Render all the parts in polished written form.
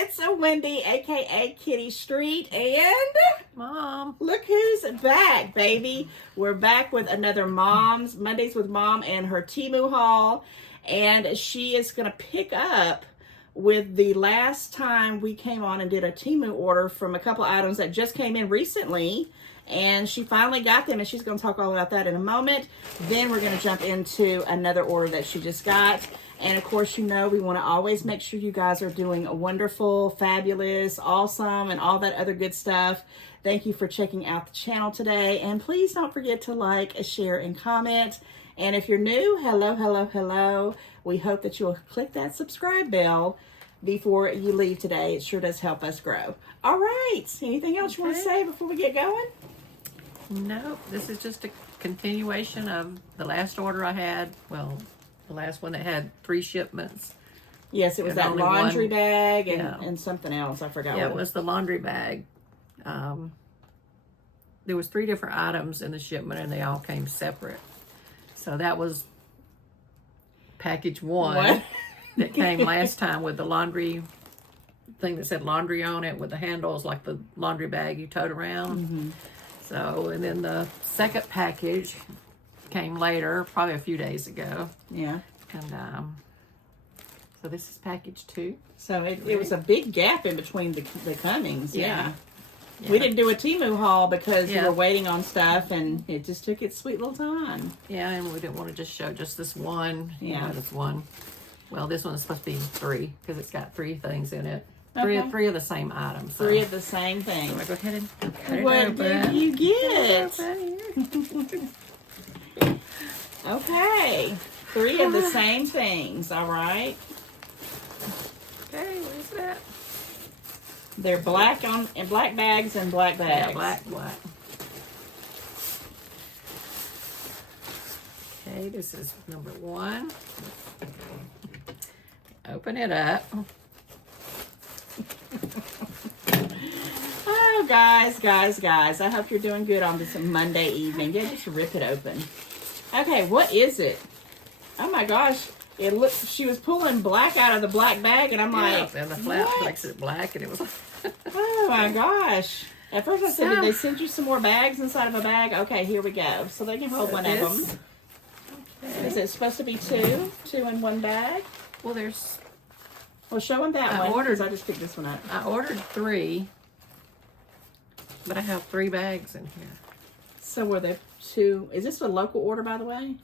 it's a Wendy, aka Kitty Street, and Mom. Look who's back, baby. We're back with another Mondays with Mom and her Temu haul, and she is going to pick up with the last time we came on and did a Temu order from a couple items that just came in recently, and she finally got them, and she's going to talk all about that in a moment. Then we're going to jump into another order that she just got. And of course, you know, we want to always make sure you guys are doing a wonderful, fabulous, awesome, and all that other good stuff. Thank you for checking out the channel today. And please don't forget to like, share, and comment. And if you're new, hello, hello, hello. We hope that you'll click that subscribe bell before you leave today. It sure does help us grow. All right. Anything else you want to say before we get going? No, this is just a continuation of the last order I had. Well, the last one that had 3 shipments. Yes, it was that laundry bag and something else. I forgot. Yeah, it was the laundry bag. There was 3 different items in the shipment, and they all came separate. So that was package 1 that came last time with the laundry thing that said laundry on it with the handles like the laundry bag you towed around. Mm-hmm. So, and then the second package came later, probably a few days ago. Yeah. And so this is package 2. So it was a big gap in between the comings. Yeah. Yeah. We didn't do a Temu haul because we were waiting on stuff, and it just took its sweet little time. Yeah, and we didn't want to just show just this one. Yeah. You know, this one. Well, this one is supposed to be 3 because it's got 3 things in it. Okay. Three of the same items. So. 3 of the same thing. So I go ahead and cut it What open. did you get? Open. Okay. 3 of the same things. All right. Okay, what is that? They're black bags and black bags. Yeah, black. Okay, this is number 1. Open it up. Oh, guys. I hope you're doing good on this Monday evening. Yeah, just rip it open. Okay, what is it? Oh my gosh. It looks, she was pulling black out of the black bag, and I'm like, and the flap makes it black, and it was oh my gosh. At first I said, did they send you some more bags inside of a bag? Okay, here we go. So they can hold one of them. Okay. Is it supposed to be 2 in one bag? Well, there's... Well, show them that one. I just picked this one up. I ordered 3, but I have 3 bags in here. So were there 2? Is this a local order, by the way?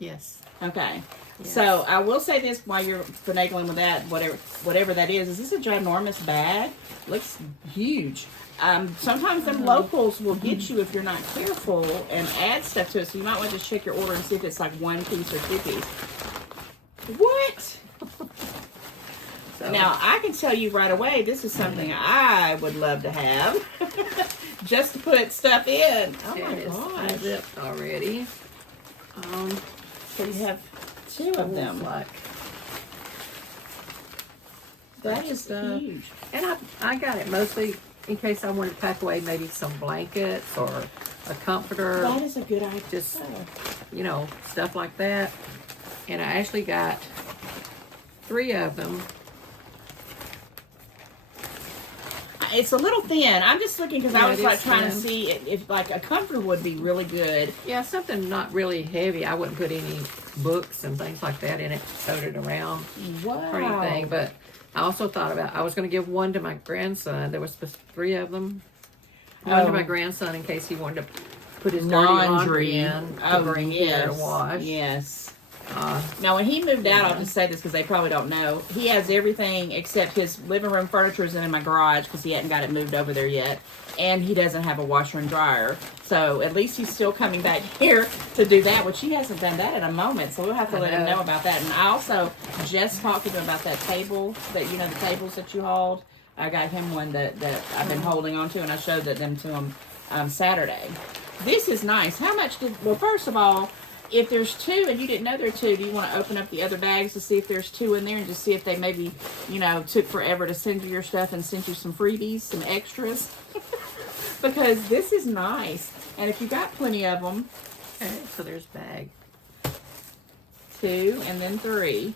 Yes. Okay. Yes. So I will say this while you're finagling with that, whatever that is this a ginormous bag? Looks huge. Sometimes them locals will get you if you're not careful and add stuff to it. So you might want to just check your order and see if it's like 1 piece or 2 piece. What? So, now, I can tell you right away, this is something I would love to have. Just to put stuff in. Oh my gosh. Zipped already. So you have 2 of them. Like that is huge. And I got it mostly in case I wanted to pack away maybe some blankets or a comforter. That is a good idea. Just, you know, stuff like that. And I actually got 3 of them. It's a little thin. I'm just looking because I was like trying to thin. see if like a comforter would be really good. Yeah, something not really heavy. I wouldn't put any books and things like that in it, tote it around or anything. But I also thought about, I was going to give 1 to my grandson. There was 3 of them. 1 to my grandson in case he wanted to put his dirty laundry in to bring here to wash. Yes. Now, when he moved out, I'll just say this because they probably don't know. He has everything except his living room furniture is in my garage because he hadn't got it moved over there yet. And he doesn't have a washer and dryer. So at least he's still coming back here to do that, which he hasn't done that in a moment. So we'll have to let him know about that. And I also just talked to him about that table, that the tables that you hauled. I got him one that I've been holding on to, and I showed them to him Saturday. This is nice. How much well, first of all, if there's 2 and you didn't know there are 2, do you want to open up the other bags to see if there's 2 in there and just see if they maybe, took forever to send you your stuff and sent you some freebies, some extras? Because this is nice. And if you got plenty of them. Okay, so there's bag. 2 and then 3.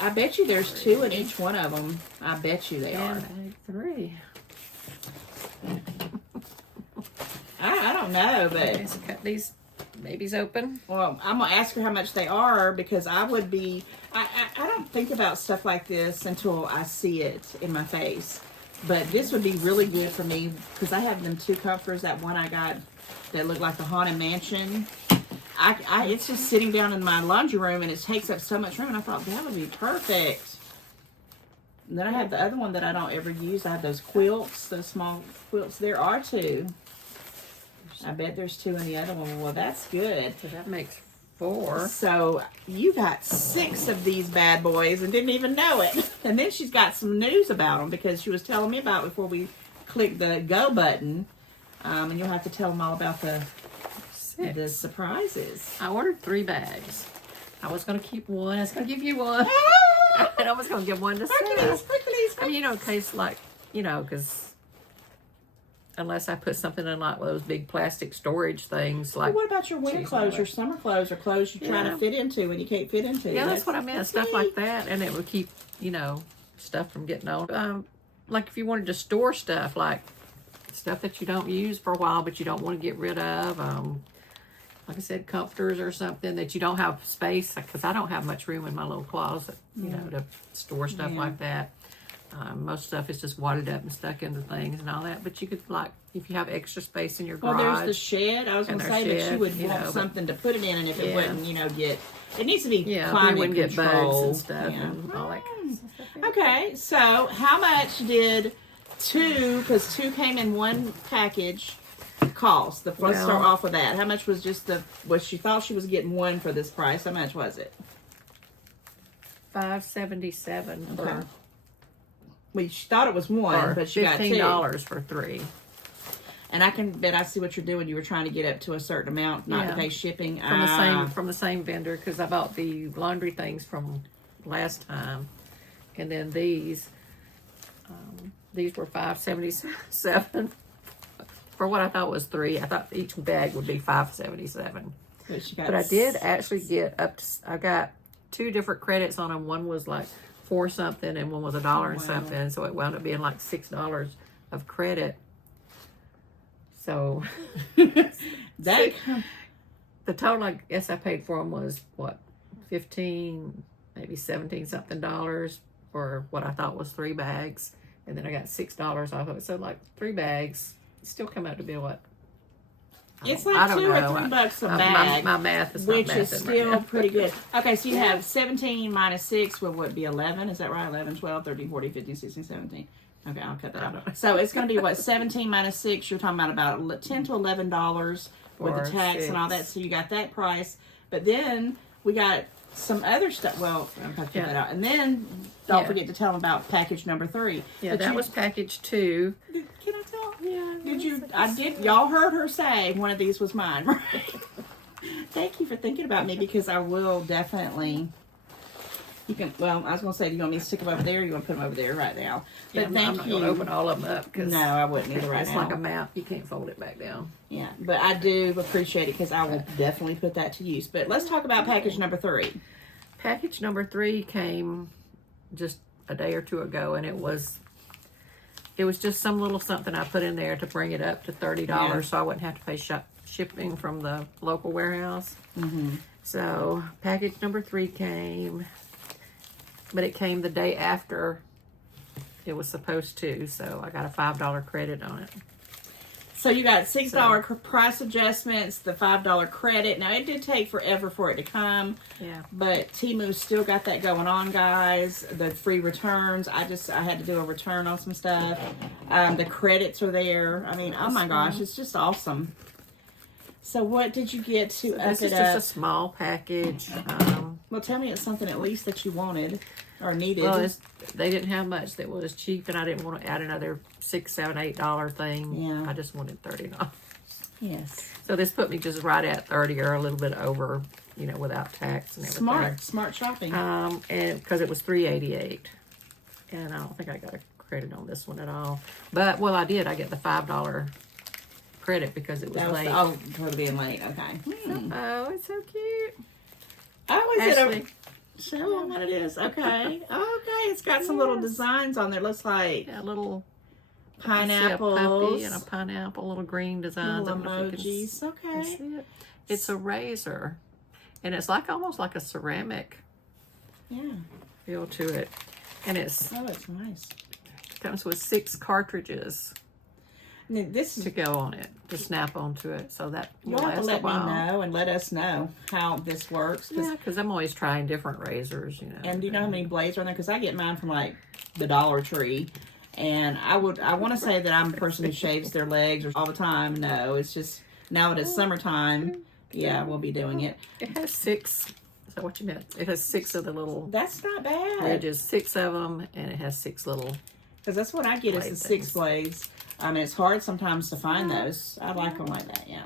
I bet you there's 2 in each one of them. I bet you they are. Bag 3. I don't know, but Let's cut these babies open. well, I'm gonna ask her how much they are because I would be. I don't think about stuff like this until I see it in my face. But this would be really good for me because I have them 2 comforters. That one I got that look like a haunted mansion. It's just sitting down in my laundry room and it takes up so much room. And I thought that would be perfect. And then I have the other one that I don't ever use. I have those quilts, those small quilts. There are 2. I bet there's 2 in the other one. Well, that's good. So that makes 4. So you got 6 of these bad boys and didn't even know it. And then she's got some news about them because she was telling me about it before we clicked the go button. And you'll have to tell them all about the surprises. I ordered 3 bags. I was going to keep one. I was going to give you one. And I was going to give one to Sarah. I mean, in case, like, because unless I put something in like those big plastic storage things. Like, well, what about your winter clothes, your summer clothes, or clothes you're trying to fit into and you can't fit into? Yeah, that's what I meant. Stuff like that. And it would keep, stuff from getting old. Like if you wanted to store stuff, like stuff that you don't use for a while but you don't want to get rid of. Like I said, comforters or something that you don't have space, because I don't have much room in my little closet, to store stuff like that. Most stuff is just wadded up and stuck into things and all that. But you could, like, if you have extra space in your garage. Well, there's the shed. I was going to say that you would want something to put it in, and if it wouldn't, get, it needs to be climate wouldn't get bugs controlled and stuff and all that kind of stuff. Okay, so how much did 2, because 2 came in one package, cost? Let's start off with that. How much was just what she thought she was getting 1 for this price? How much was it? $5.77 for. Well, she thought it was 1, but she got 2. $15 for 3. And I can bet I see what you're doing. You were trying to get up to a certain amount, not to pay shipping. From the same vendor, because I bought the laundry things from last time, and then these were $5.77 for what I thought was 3. I thought each bag would be $5.77. But I did actually get up to. I got 2 different credits on them. One was like $4 something, and one was $1 and something. So it wound up being like $6 of credit. So that the total I guess I paid for them was what, 15, maybe 17 something dollars for what I thought was 3 bags, and then I got $6 off of it. So like 3 bags still come out to be what? It's like $2 or $3 a bag. My math is which not is still pretty good. Okay, so you have 17 minus 6 would be 11. Is that right? 11, 12, 13, 14, 15, 16, 17. Okay, I'll cut that out. So it's going to be what, 17 minus 6? You're talking about $10 to $11 with the tax and all that. So you got that price. But then we got some other stuff. Well, I'm going to cut that out. And then don't forget to tell them about package number 3. Yeah, that was package 2. Can I tell? Yeah. Did you? I did. Y'all heard her say one of these was mine, right? Thank you for thinking about me, because I will definitely. You can. Well, I was gonna say, do you want me to stick them over there? Or you want to put them over there right now? But I'm thank not you. gonna open all of them up. No, I wouldn't either right it's now. It's like a map. You can't fold it back down. Yeah, but I do appreciate it, because I will definitely put that to use. But let's talk about package number 3. Package number 3 came just a day or 2 ago, and it was just some little something I put in there to bring it up to $30, so I wouldn't have to pay shipping from the local warehouse. Mm-hmm. So package number 3 came, but it came the day after it was supposed to, so I got a $5 credit on it. So you got $6 price adjustments, the $5 credit. Now, it did take forever for it to come. Yeah. But Temu still got that going on, guys. The free returns. I had to do a return on some stuff. The credits are there. I mean, oh my gosh, it's just awesome. So what did you get to up it up? This is just a small package. Well, tell me it's something at least that you wanted or needed. Well, they didn't have much that was cheap, and I didn't want to add another $6, $7, $8 thing. Yeah. I just wanted $30. Yes. So this put me just right at 30 or a little bit over, without tax and everything. Smart shopping. And because it was $3.88, and I don't think I got a credit on this one at all. But I did. I get the $5 credit because it was late. For being late. Okay. Oh, it's so cute. Oh, is Ashley, it Show them what it is. Okay. Okay. It's got some little designs on there. Looks like little pineapples. A puppy and a pineapple, little green designs. Little emojis. Okay. It's a razor. And it's like almost like a ceramic feel to it. And it's it's nice. Comes with 6 cartridges This is to go on it, to snap onto it, so that will you'll have to last a let me while. know and let us know how this works. Yeah, because I'm always trying different razors, you know. And do you know how many blades are on there? Because I get mine from like the Dollar Tree, and I want to say that I'm a person who shaves their legs all the time. No, it's just now it is summertime. Yeah, we'll be doing it. It has 6. Is that what you meant? It has 6 of the little That's not bad. ridges, 6 of them, and it has 6 little. Because that's what I get is the 6 blades. I mean, it's hard sometimes to find those. I like them like that, yeah.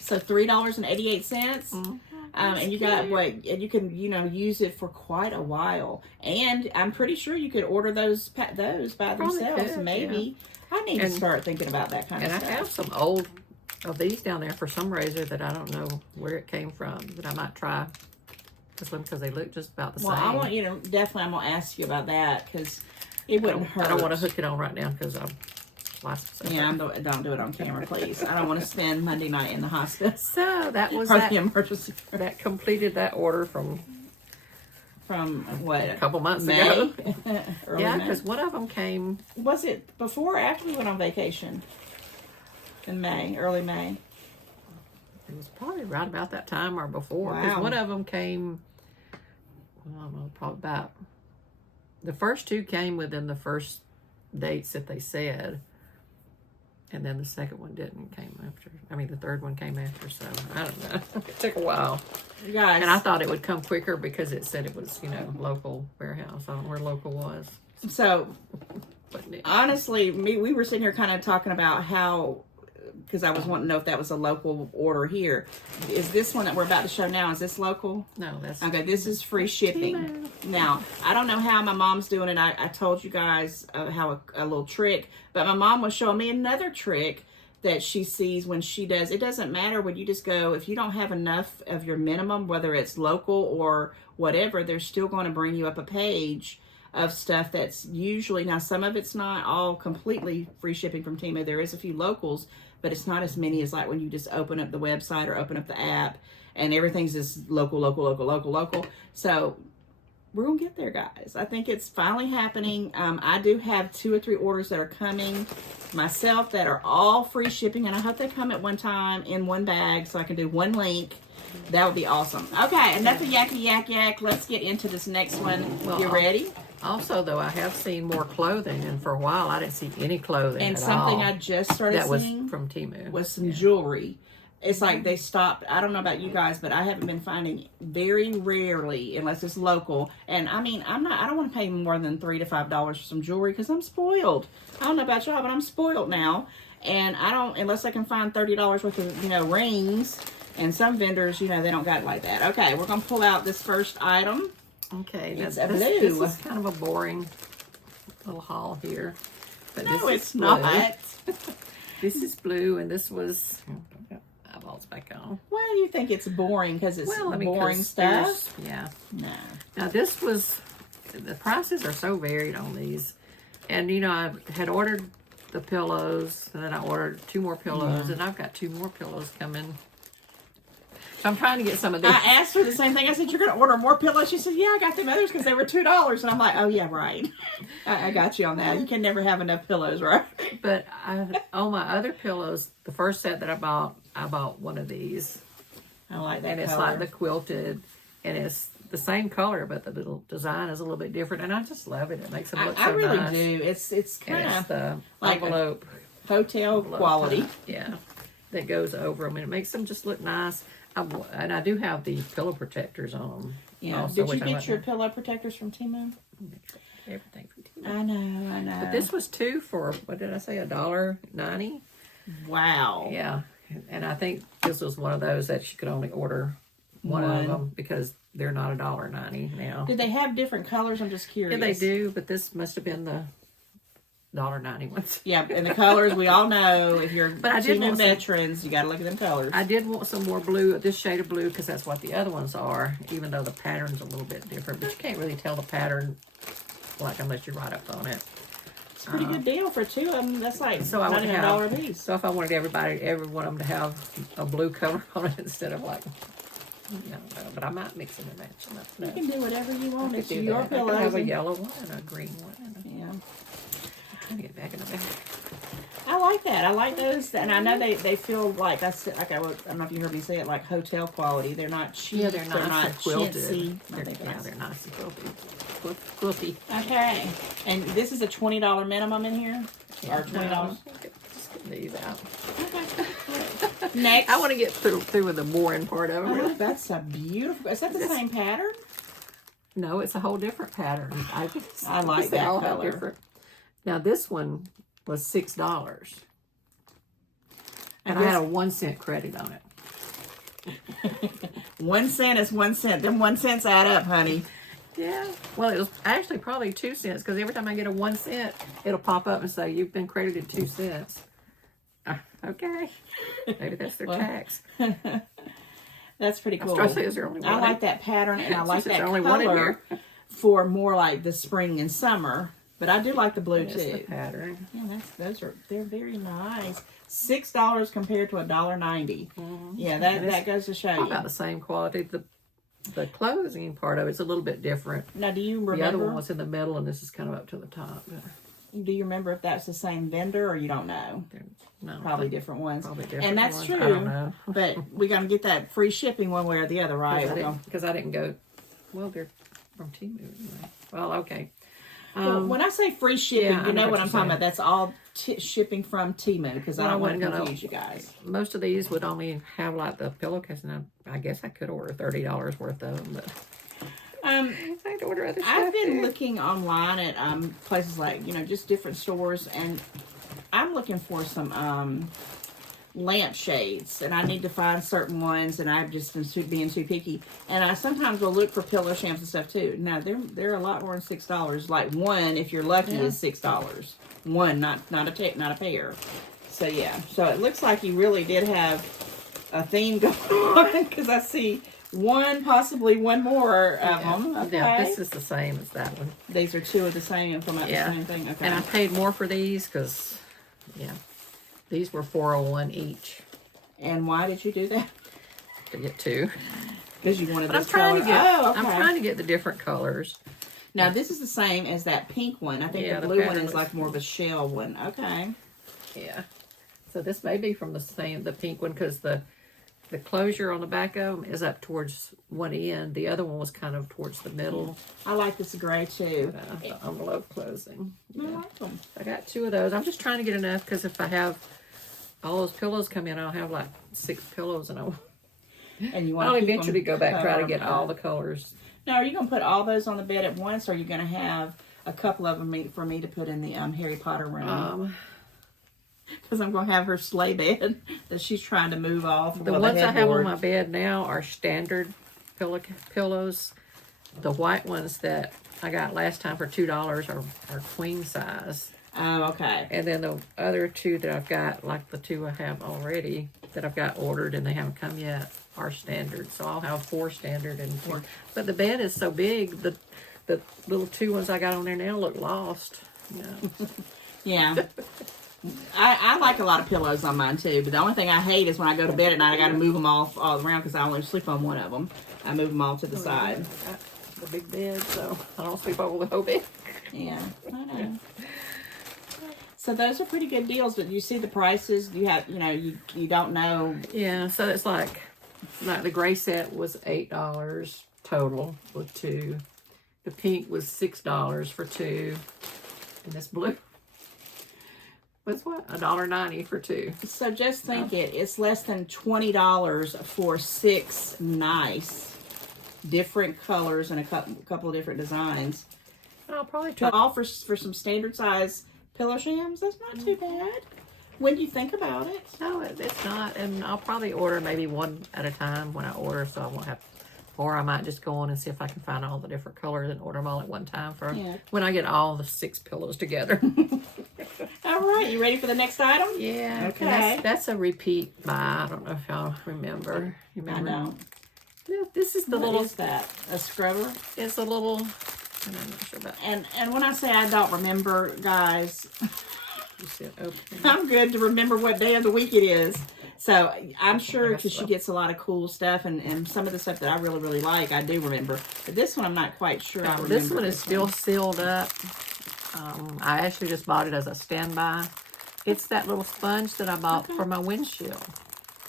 So $3.88. And you got and you can use it for quite a while. And I'm pretty sure you could order those by themselves. Maybe I need to start thinking about that kind of stuff. And I have some old of these down there for some razor that I don't know where it came from that I might try because they look just about the same. Well, I want you to definitely. I'm gonna ask you about that because it wouldn't hurt. I don't want to hook it on right now because I'm. Don't do it on camera, please. I don't want to spend Monday night in the hospital. So that was the emergency. That completed that order from what, a couple months May? ago. Yeah, because one of them came. Was it before or after we went on vacation? In May, early May. It was probably right about that time or before. Because one of them came. I don't know, probably about. The first 2 came within the first dates that they said. And then the second one came after. I mean, the third one came after, so I don't know. It took a while. You guys. And I thought it would come quicker because it said it was, local warehouse. I don't know where local was. So, honestly, we were sitting here kind of talking about how, because I was wanting to know if that was a local order here. Is this one that we're about to show now, is this local? No, that's... Okay, this is free shipping. Now, I don't know how my mom's doing it. I told you guys how a little trick, but my mom was showing me another trick that she sees when she does. It doesn't matter when you just go, if you don't have enough of your minimum, whether it's local or whatever, they're still going to bring you up a page of stuff that's usually, now some of it's not all completely free shipping from Temu. There is a few locals, but it's not as many as like when you just open up the website or open up the app and everything's just local. So we're going to get there, guys. I think it's finally happening. I do have 2 or 3 orders that are coming myself that are all free shipping, and I hope they come at one time in one bag so I can do one link. That would be awesome. Okay, enough of yakety yak. Let's get into this next one. Well, you ready? Also, though, I have seen more clothing, and for a while I didn't see any clothing and at something all. I just started seeing was from Temu was some jewelry. It's like they stopped. I don't know about you guys, but I haven't been finding very rarely, unless it's local. And I mean, I don't want to pay more than $3 to $5 for some jewelry because I'm spoiled. I don't know about y'all, but I'm spoiled now. And I don't, unless I can find $30 worth of rings. And some vendors, they don't got it like that. Okay, we're gonna pull out this first item. Okay, it's blue. This is kind of a boring little haul here. But no, it's not. This is blue, and this was... eyeballs back on. Why do you think it's boring? Because it's boring stuff? Yeah. No. Now, this was... The prices are so varied on these. And, I had ordered the pillows, and then I ordered 2 more pillows, and I've got 2 more pillows coming. So I'm trying to get some of these. I asked her the same thing. I said, you're going to order more pillows? She said, yeah, I got them others because they were $2. And I'm like, oh, yeah, right. I got you on that. You can never have enough pillows, right? But on my other pillows, the first set that I bought one of these. I like that and it's color. like the quilted, and it's the same color, but the little design is a little bit different. And I just love it. It makes it look so nice. I really do. It's kind of the like envelope. Hotel quality. Type, yeah. That goes over them, and it makes them just look nice. And I do have the pillow protectors on them. Yeah. Also, did you get your pillow protectors from Temu? Everything from Temu. I know. But this was 2 for, what did I say, $1.90? Wow. Yeah. And I think this was one of those that you could only order one of them because they're not $1.90 now. Did they have different colors? I'm just curious. Yeah, they do, but this must have been the $1.90 ones. Yeah, and the colors we all know. If you're But I did Temu want some- veterans, you got to look at them colors. I did want some more blue, this shade of blue, because that's what the other ones are, even though the pattern's a little bit different. But you can't really tell the pattern, like, unless you write up on it. It's a pretty good deal for two of them. That's like So I not would even have, $1 a piece. so if I wanted every one of them to have a blue color on it instead of like, no, but I might mix and match them up. You can do whatever you want. It's Do your that. I pillows. could have a and- yellow one and a green one. And Yeah. I'm trying to get back in the bag. I like that. I like those, and I know they feel like I don't know if you heard me say it, like hotel quality. They're not cheap. Yeah, they're nice not and quilted. chintzy. They're nice and quilted. Quilty. Okay, and this is a $20 minimum in here, or $20. Just get these out. Okay. Next, I want to get through with the boring part of oh, it. that's a beautiful. Is that the same pattern? No, it's a whole different pattern. I like they that all have color. different. Now this one was $6, and I had a 1 cent credit on it. 1 cent is 1 cent. Them 1 cents add up, honey. Yeah. Well, it was actually probably 2 cents because every time I get a 1 cent, it'll pop up and say you've been credited 2 cents. Okay. Maybe that's their Well, tax. That's pretty cool. I is there only one. I like that pattern, and I like There's that only one in color here. for more like the spring and summer. But I do like the blue That's the too. pattern. Yeah, they're very nice. $6 compared to $1.90. Yeah, that goes to show you. About the same quality. The closing part of it's a little bit different. Now, do you The other one remember? was in the middle, and this is kind of up to the top. Do you remember if that's the same vendor, or you don't know? No, Probably different ones. Probably different. And that's ones. true. I don't know. But we're gonna get that free shipping one way or the other, right? Because I didn't go. Well, they're from Temu anyway. Well, okay. Well, when I say free shipping, yeah, I you know know what what I'm you're talking saying. about. That's all shipping from Temu, because I don't want to wasn't gonna- confuse you guys. Most of these would only have like the pillowcase, and I guess I could order $30 worth of them, but I'd order other stuff. I've been too. looking online at places like, just different stores, and I'm looking for some lampshades, and I need to find certain ones, and I've just been being too picky. And I sometimes will look for pillow shams and stuff too. Now they're a lot more than $6. Like one, if you're lucky, is $6. One, not a pair. So yeah, so it looks like you really did have a theme going on, because I see one, possibly one more of them. Okay. Yeah, this is the same as that one. These are two of the same from the same thing. Okay. And I paid more for these because, these were $4.01 each And why did you do that? to get two. Because you wanted But I'm this trying color. to get. Oh, okay. I'm trying to get the different colors. Now this is the same as that pink one. I think Yeah, the the blue one pattern is like more of a shell one. Okay. Yeah. So this may be from the pink one because the closure on the back of them is up towards one end. The other one was kind of towards the middle. I like this gray too. The envelope closing. I like them. I got two of those. I'm just trying to get enough because if I have all those pillows come in, I'll have like 6 pillows, and And you want I'll to keep eventually them go back try to get covered. all the colors. Now, are you going to put all those on the bed at once, or are you going to have a couple of them for me to put in the Harry Potter room? Because I'm going to have her sleigh bed that she's trying to move off. The ones I have on my bed now are standard pillows. The white ones that I got last time for $2 are queen size. Oh, okay. And then the other two that I've got, like the two I have already that I've got ordered and they haven't come yet, are standard. So I'll have 4 standard and 4. But the bed is so big, the little 2 ones I got on there now look lost. Yeah. I like a lot of pillows on mine too, but the only thing I hate is when I go to bed at night, I got to move them all around because I only sleep on one of them. I move them all to the side. I got the big bed, so I don't sleep over the whole bed. Yeah, I know. So those are pretty good deals, but you see the prices. You have, you don't know. Yeah, so it's like the gray set was $8 total with 2. The pink was $6 for 2, and this blue was what? $1.90 for 2. So just think it's less than $20 for 6 nice, different colors and a couple of different designs. I'll probably try. All for some standard size pillow shams. That's not too bad when you think about it. No, it's not, and I'll probably order maybe one at a time when I order, so I won't have. Or I might just go on and see if I can find all the different colors and order them all at one time for when I get all the 6 pillows together. All right, you ready for the next item? Yeah. Okay. That's a repeat buy. I don't know if y'all remember. You remember? I know. Yeah, this is the What little. is that? A scrubber? It's a little. I'm not sure about. And when I say I don't remember, guys, You see it open. I'm good to remember what day of the week it is. So I'm sure guess because she so. gets a lot of cool stuff and some of the stuff that I really, really like, I do remember. But this one, I'm not quite sure I remember. This one is still sealed up. I actually just bought it as a standby. It's that little sponge that I bought for my windshield.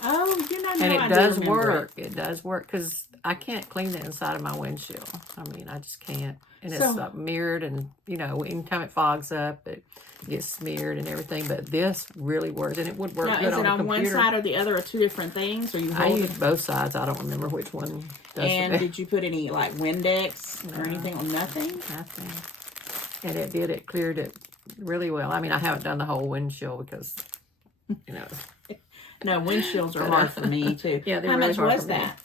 Oh, you know, And I it do does remember work. It does work because I can't clean the inside of my windshield. I mean, I just can't. And it's mirrored and, you know, anytime it fogs up, it gets smeared and everything. But this really works. And it would work Now, good is it on on the one computer. side or the other, or two different things? Or you I hold use it? both sides. I don't remember which one does And it. did you put any like Windex or anything on? Nothing? Nothing. And it did. It cleared it really well. I mean, I haven't done the whole windshield because, you know. No, windshields are hard for me too. Yeah, they're How really much hard was for me. that?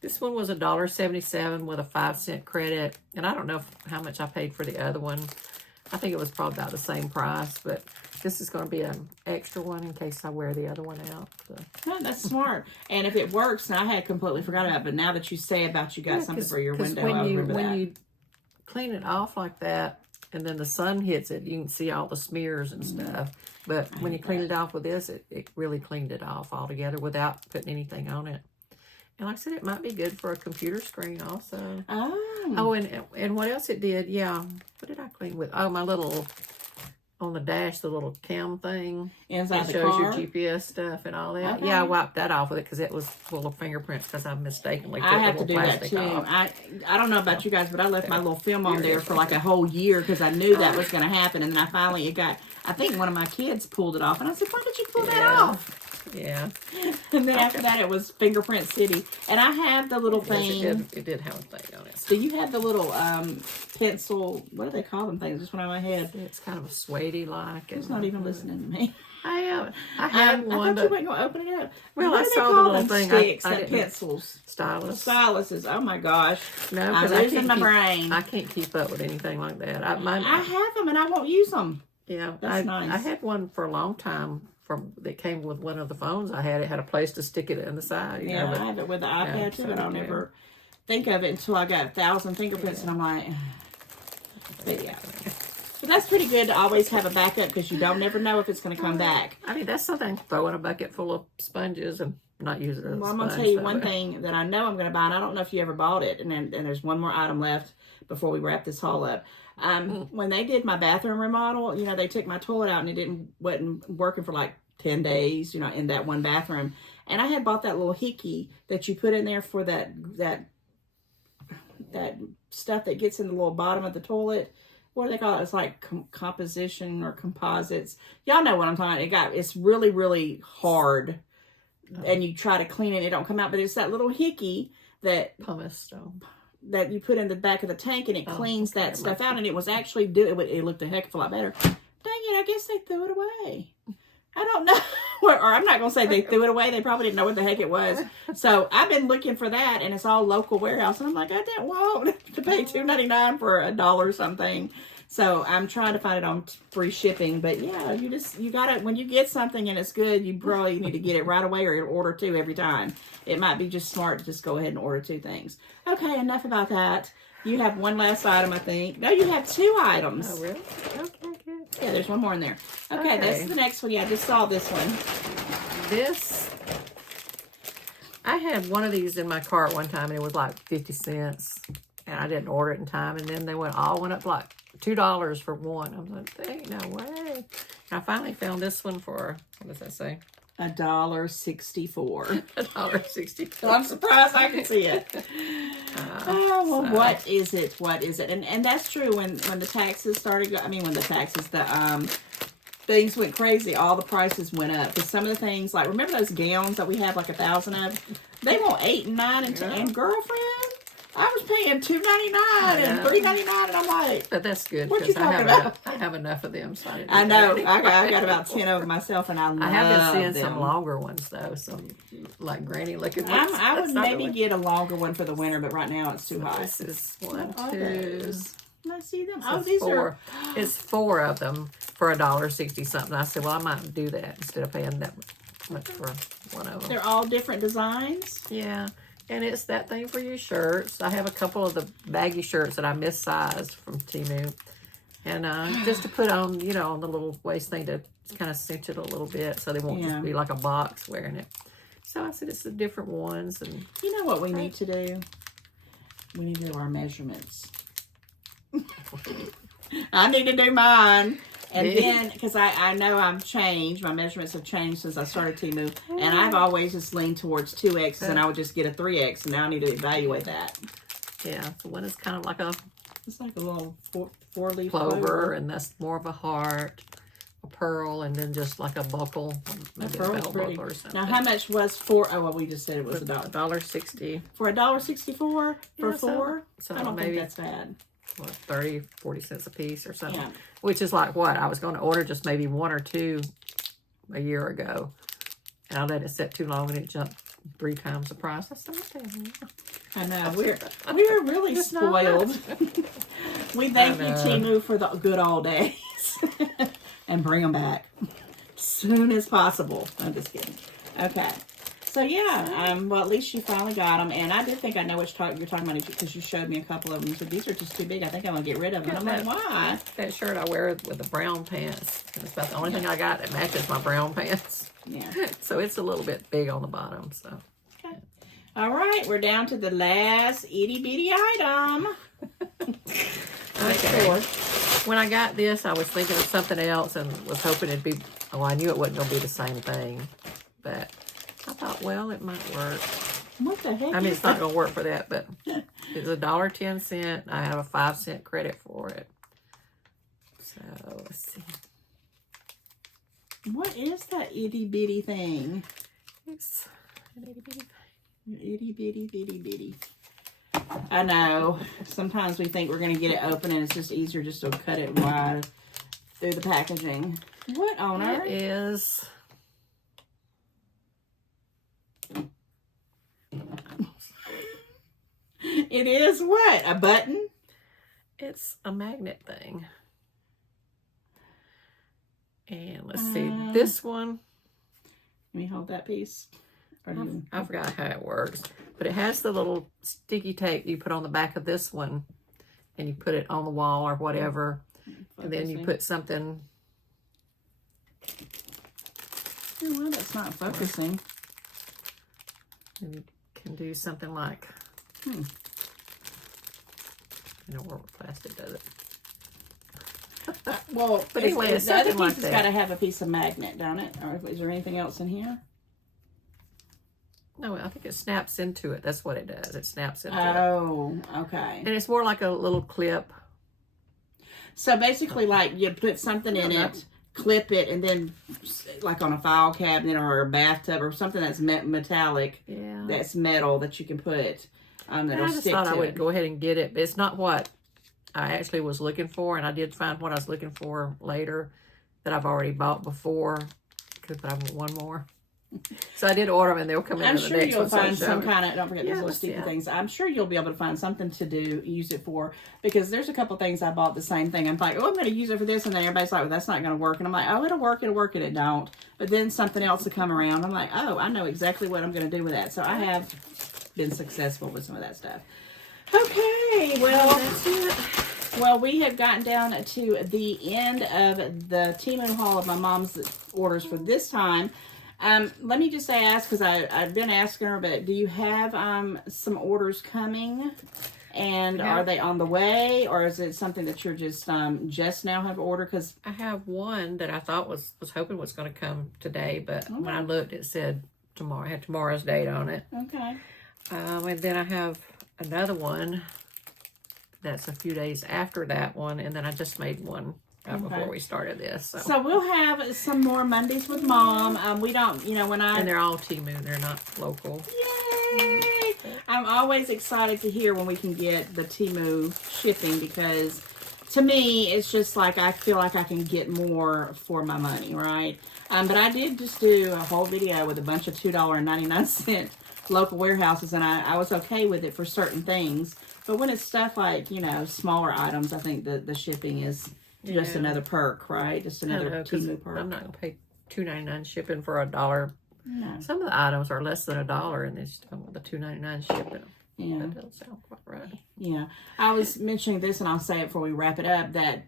This one was $1.77 with a 5-cent credit. And I don't know how much I paid for the other one. I think it was probably about the same price, but this is going to be an extra one in case I wear the other one out. So. No, that's smart. And if it works, and I had completely forgot about it, but now that you say about you got something for your window, I remember that. When you clean it off like that, and then the sun hits it, you can see all the smears and stuff. But when you clean it off with this, it really cleaned it off altogether without putting anything on it. And like I said, it might be good for a computer screen also. Oh, and what else it did, yeah. What did I clean with? Oh, my little, on the dash, the little cam thing. Inside the shows car? your GPS stuff and all that. Okay. Yeah, I wiped that off with it because it was full of fingerprints because I mistakenly took I the have to little do that plastic too. off. I don't know about you guys, but I left my little film on there for like a whole year because I knew that was going to happen. And then I think one of my kids pulled it off. And I said, why did you pull that off? Yeah. And then after that, it was Fingerprint City. And I have the little thing. It did have a thing on it. Do you have the little pencil? What do they call them things? Just went out of my head. It's kind of a suede like. He's not even listening to me. I had one. I thought you weren't going to open it up. Well, what I do saw they the call little them thing. sticks, I that didn't- pencils? Stylus. Styluses. Oh my gosh. No, I'm because losing my brain. I can't keep up with anything like that. I have them and I won't use them. Yeah, That's nice. I had one for a long time that came with one of the phones I had. It had a place to stick it in the side. Yeah, I have it with the iPad too, but I'll never think of it until I got 1,000 fingerprints, and I'm like, but yeah. But that's pretty good to always have a backup because you don't never know if it's going to come back. I mean, that's something. Throw in a bucket full of sponges and not use it as a Well, I'm going to tell you one thing that I know I'm going to buy, and I don't know if you ever bought it, and there's one more item left before we wrap this haul up. When they did my bathroom remodel, you know, they took my toilet out and it wasn't working for like 10 days, you know, in that one bathroom. And I had bought that little hickey that you put in there for that stuff that gets in the little bottom of the toilet. What do they call it? It's like composition or composites. Y'all know what I'm talking about. It's really, really hard. And you try to clean it, it don't come out. But it's that little hickey that pumice stone that you put in the back of the tank, and it cleans that stuff out. And it was actually it looked a heck of a lot better. Dang it! I guess they threw it away. I don't know, or I'm not gonna say they threw it away. They probably didn't know what the heck it was. So I've been looking for that, and it's all local warehouse. And I'm like, I didn't want to pay $2.99 for $1 something. So I'm trying to find it on free shipping. But yeah, you gotta, when you get something and it's good, you probably need to get it right away, or you'll order 2 every time. It might be just smart to just go ahead and order 2 things. Okay, enough about that. You have one last item, I think. No, you have 2 items. Oh, really? Okay, good. Yeah, there's one more in there. Okay, that's the next one. Yeah, I just saw this one. I had one of these in my cart one time, and it was like 50 cents. And I didn't order it in time. And then they all went up like $2 for one. I was like, there ain't no way. And I finally found this one for, what does that say? $1.64. $1.64. I'm surprised I can see it. What is it? What is it? And that's true. When the taxes started, things went crazy. All the prices went up. Because some of the things, like, remember those gowns that we have like 1,000 of? They want $8 and $9 and 10. And girlfriend, I was paying $2.99 and $3.99, and I'm like, but that's good. What you talking about? I have enough of them. So I know. I got about 10 of them myself, and I love them. I have been seeing some longer ones though, some like granny looking ones. I would maybe get a longer one for the winter, but right now it's too high. This is 1, 2, I see them. So Oh, it's these four. are. It's 4 of them for $1.60 something. I said, well, I might do that instead of paying that much for one of them. They're all different designs. Yeah, and it's that thing for your shirts. I have a couple of the baggy shirts that I missized from Temu. And just to put on, you know, on the little waist thing to kind of cinch it a little bit so they won't just be like a box wearing it. So I said it's the different ones. And you know what we need to do? We need to do our measurements. I need to do mine. And then, because I know I've changed, my measurements have changed since I started Temu. And I've always just leaned towards 2Xs, and I would just get a 3X, and now I need to evaluate that. Yeah, the one is kind of like a... It's like a little four-leaf clover, and that's more of a heart, a pearl, and then just like a buckle, maybe a bell buckle or something. Now, how much was for? Oh, well, we just said it was $1.60 for $1.64 for yeah, 4. So I don't maybe think that's bad. What, 30-40 cents a piece or something, Yeah. which is like what I was going to order just maybe 1 or 2 a year ago, and I let it sit too long and it jumped 3 times the price. I said, okay, I know we're really spoiled. We thank you, Temu, for the good old days, and bring them back as soon as possible. I'm just kidding. Okay, so yeah, well, at least you finally got them, and I did think I know what you're talking about because you showed me a couple of them. So these are just too big. I think I'm gonna get rid of them. And I'm like, why? That shirt I wear with the brown pants. It's about the only thing I got that matches my brown pants. Yeah. So it's a little bit big on the bottom. So. Okay. All right, we're down to the last itty bitty item. Okay. When I got this, I was thinking of something else and was hoping it'd be, oh, I knew it wasn't going to be the same thing. But I thought, well, it might work. What the heck? I mean, it's not going to work for that, but it's $1.10. I have a 5-cent credit for it. So, let's see. What is that itty bitty thing? It's an itty bitty thing. Itty bitty bitty bitty. I know. Sometimes we think we're going to get it open and it's just easier just to cut it wide through the packaging. What on earth? It is... It is what? A button? It's a magnet thing. And let's see, this one. Let me hold that piece. I forgot how it works. But it has the little sticky tape you put on the back of this one. And you put it on the wall or whatever. And then you put something. Oh, well, that's not focusing. And you can do something like. You don't work with plastic, does it? Well, but anyway, it's the other something like piece has got to have a piece of magnet, don't it? Or is there anything else in here? No, I think it snaps into it. That's what it does. It snaps into it. Oh, okay. And it's more like a little clip. So basically, like, you put something in it, clip it, and then, like on a file cabinet or a bathtub or something that's metallic, that's metal that you can put, that'll I just stick thought to I would it. go ahead and get it, but it's not what I actually was looking for, and I did find what I was looking for later that I've already bought before, but I want one more. So I did order them, and they'll come in. I'm the sure next you'll one, find so some kind of, don't forget these little stupid things. I'm sure you'll be able to find something to use it for, because there's a couple things I bought the same thing. I'm like, oh, I'm going to use it for this, and then everybody's like, well, that's not going to work. And I'm like, oh, it'll work, and it don't. But then something else will come around. I'm like, oh, I know exactly what I'm going to do with that. So I have been successful with some of that stuff. Okay, well, that's it. Well, we have gotten down to the end of the Temu haul of my mom's orders for this time. Let me just ask, because I've been asking her, but do you have some orders coming? And are they on the way? Or is it something that you're just now have ordered? Because I have one that I thought was hoping was going to come today, but when I looked, it said tomorrow. I had tomorrow's date on it. Okay. And then I have another one that's a few days after that one, and then I just made one before we started this. So we'll have some more Mondays with Mom. We don't, and they're all Temu. They're not local. Yay! I'm always excited to hear when we can get the Temu shipping, because to me, it's just like I feel like I can get more for my money, right? But I did just do a whole video with a bunch of $2.99 local warehouses, and I was okay with it for certain things. But when it's stuff like, you know, smaller items, I think the shipping is just another perk, right? Just another Temu perk. I'm not going to pay $2.99 shipping for $1. No. Some of the items are less than $1, and they still want the $2.99 shipping. Yeah. That doesn't sound quite right. Yeah. I was mentioning this, and I'll say it before we wrap it up, that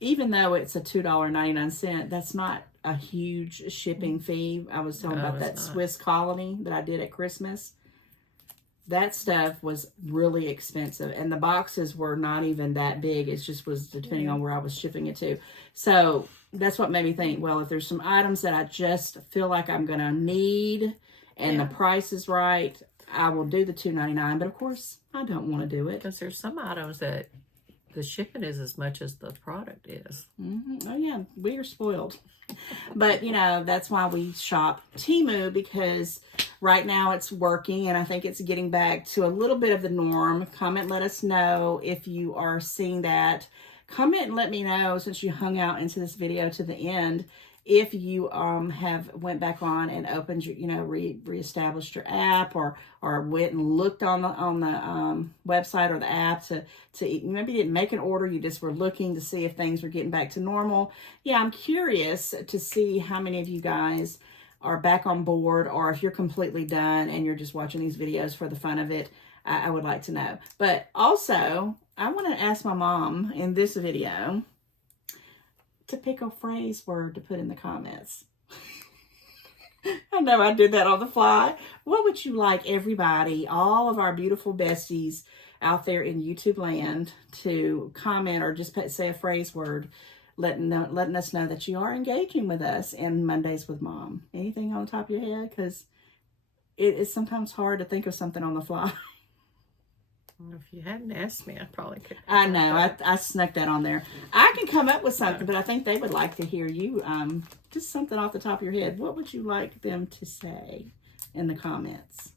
even though it's a $2.99, that's not a huge shipping fee. I was talking about that Swiss colony that I did at Christmas. That stuff was really expensive, and the boxes were not even that big. It just was depending on where I was shipping it to. So that's what made me think, well, if there's some items that I just feel like I'm going to need and the price is right, I will do the $2.99. But of course, I don't want to do it. Because there's some items that the shipping is as much as the product is. Mm-hmm. Oh, yeah. We are spoiled. But, you know, that's why we shop Temu, because right now it's working, and I think it's getting back to a little bit of the norm. Comment, let us know if you are seeing that. Comment and let me know, since you hung out into this video to the end, if you have went back on and opened your, you know, reestablished your app, or went and looked on the website or the app to maybe you didn't make an order, you just were looking to see if things were getting back to normal. Yeah, I'm curious to see how many of you guys are back on board, or if you're completely done and you're just watching these videos for the fun of it. I would like to know. But also, I want to ask my mom in this video to pick a phrase word to put in the comments. I know I did that on the fly. What would you like everybody, all of our beautiful besties out there in YouTube land, to comment or just say a phrase word, letting us know that you are engaging with us in Mondays with Mom? Anything on the top of your head? Because it is sometimes hard to think of something on the fly. Well, if you hadn't asked me, I probably could. I know. I snuck that on there. I can come up with something, but I think they would like to hear you. Just something off the top of your head. What would you like them to say in the comments?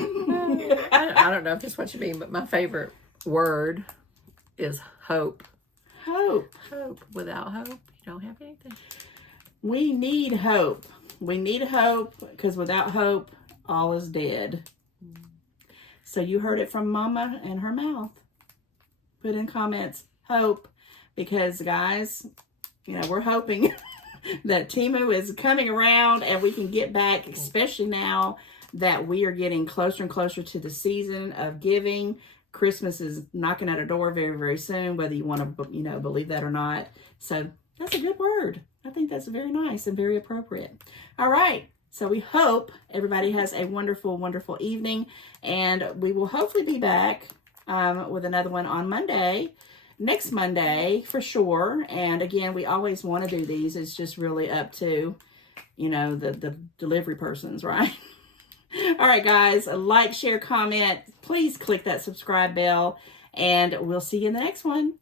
I don't know if that's what you mean, but my favorite word is hope. Hope. Hope. Without hope, you don't have anything. We need hope. We need hope, because without hope, all is dead. So you heard it from Mama and her mouth. Put in comments, hope, because guys, you know, we're hoping that Temu is coming around and we can get back, especially now that we are getting closer and closer to the season of giving. Christmas is knocking at our door very, very soon, whether you want to, you know, believe that or not. So that's a good word. I think that's very nice and very appropriate. All right. So we hope everybody has a wonderful, wonderful evening, and we will hopefully be back with another one on Monday, next Monday for sure. And again, we always want to do these. It's just really up to, you know, the delivery persons, right? All right, guys, like, share, comment. Please click that subscribe bell, and we'll see you in the next one.